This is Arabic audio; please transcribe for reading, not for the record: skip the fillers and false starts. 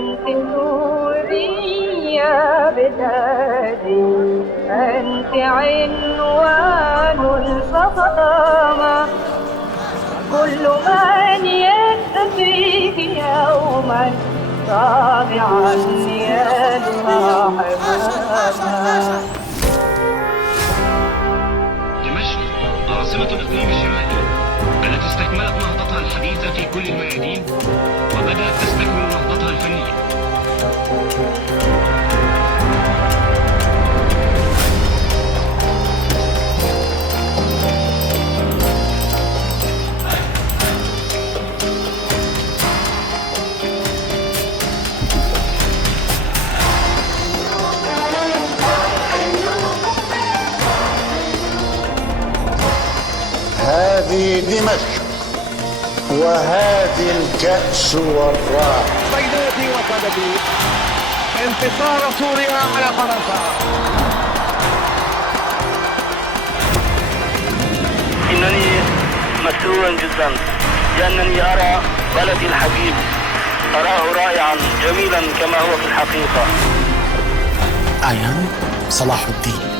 أنت سوريا بلادي، أنت عنوان الفخامة. كل من يتقيك يوما طابعا يلقى حماما. دمشق عاصمة الإقليم الشمالي التي استكملت نهضتها الحديثة في كل الميادين وبدأت تستكمل نهضتها الفنية. هذه دمشق وهذه الكأس والراح. بيناتي وطلبي انتصار سوريا على فرنسا. إنني مسرور جدا لأنني أرى بلدي الحبيب، أراه رائعا جميلا كما هو في الحقيقة. I am صلاح الدين.